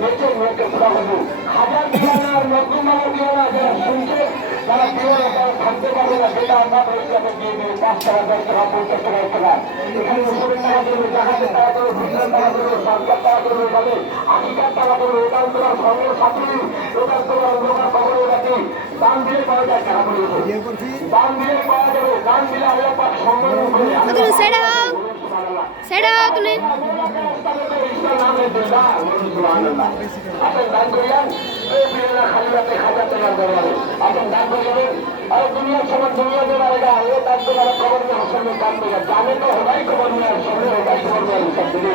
বেঁচে মুখকে খোলা হবো হাজার দিওয়ানার নতুন দিওয়ানা যারা শুনছে তারা দিওয়ানা তারা থাকতে পারবে না যেটা আমরা বলছি আপনি দিয়ে দেবে 5 টাকা 10 টাকা 50 টাকা 1 টাকা এখানে মুসলিম টাকা দেবে জাহাজের টাকা দেবে ভুটান টাকা দেবে সরকার টাকা দেবে যাবে আকিকার টাকা দেবে ওটাও তোমার সঙ্গে সাথী ওটাও তোমার অন্ধকার খবরে রাখি দান দিয়ে পাওয়া যায় টাকা করে দান দিয়ে পাওয়া যাবে দান দিলে আল্লাহ পাক সম্মান করে সেটা তুমি আপনি দান করিয়ান খালি রাতে খাজা তৈরি করবেন আপনি দান করিবেন আর দুনিয়ার সমান দুনিয়া দেওয়ার আগে আগে দান করে খবর নিয়ে সঙ্গে দান করে জানে তো হবাই খবর নিয়ে সঙ্গে হবাই খবর নিয়ে সব দিলে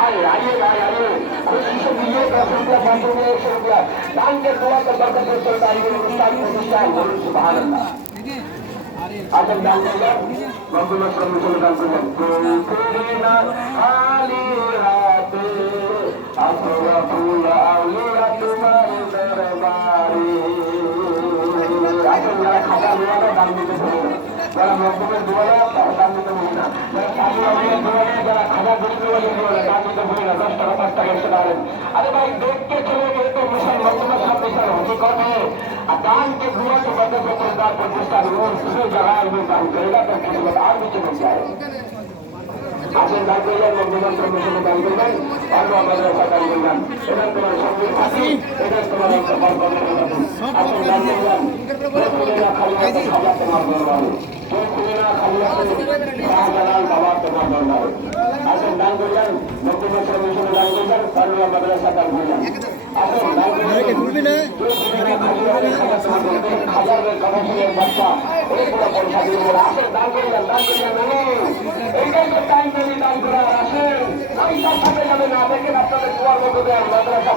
আয় আইয়ে আয় আইয়ে খুশি সে দিয়ে প্রশংসা বান্ধবী সঙ্গে দানকে দোয়া করে দরকার করে দাঁড়িয়ে অনুষ্ঠান প্রতিষ্ঠান বলুন সুবহানাল্লাহ আচ্ছা দান করবেন রব্বুল আকরাম দান করবেন কোনা খালি রাতে আফরাফুল আউলিয়া তোমার দরবারে আচ্ছা যারা খাজা দোয়ারে দান দিতে পারবে যারা রব্বুলের দোয়ারে দান দিতে পারবে না যারা খাজা আউলিয়ার দোয়ারে যারা খাজা গরিব দোয়ারে দান দিতে পারবে না 10 টাকা 5 টাকা 100 টাকা আরে ভাই দেখতে চলে গেলে তো মুসলমান রব্বুল সাহেব বিশাল হকিকত है दान के दुआ के बदले में प्रदान प्रतिष्ठा रोज दूसरे जगह में दान करेगा तो खिदमत और भी चमक जाए আপনি দান করলেন মন্দিরের কর্মসূচি দান করবেন অন্য মাদ্রাসা দান করবেন এটা তোমার সঙ্গে সাথী এটা তোমার একটা বড় আপনি দান করলেন খালি খাবার তোমার দরবারে খালি শাহজালাল বাবা তোমার দরবারে আপনি দান করলেন মন্দিরের কর্মসূচি দান করবেন অন্য মাদ্রাসা দান করবেন আপনি দান করলেন হাজারের কমিশনের বাচ্চা অনেক বড় পয়সা দিয়ে আসেন দান করলেন এইটাই তো টাইম দান করার আসেন আমি সব সাথে যাবে না দেখেন আপনাদের দুয়ার মতো দেওয়ার মাদ্রাসা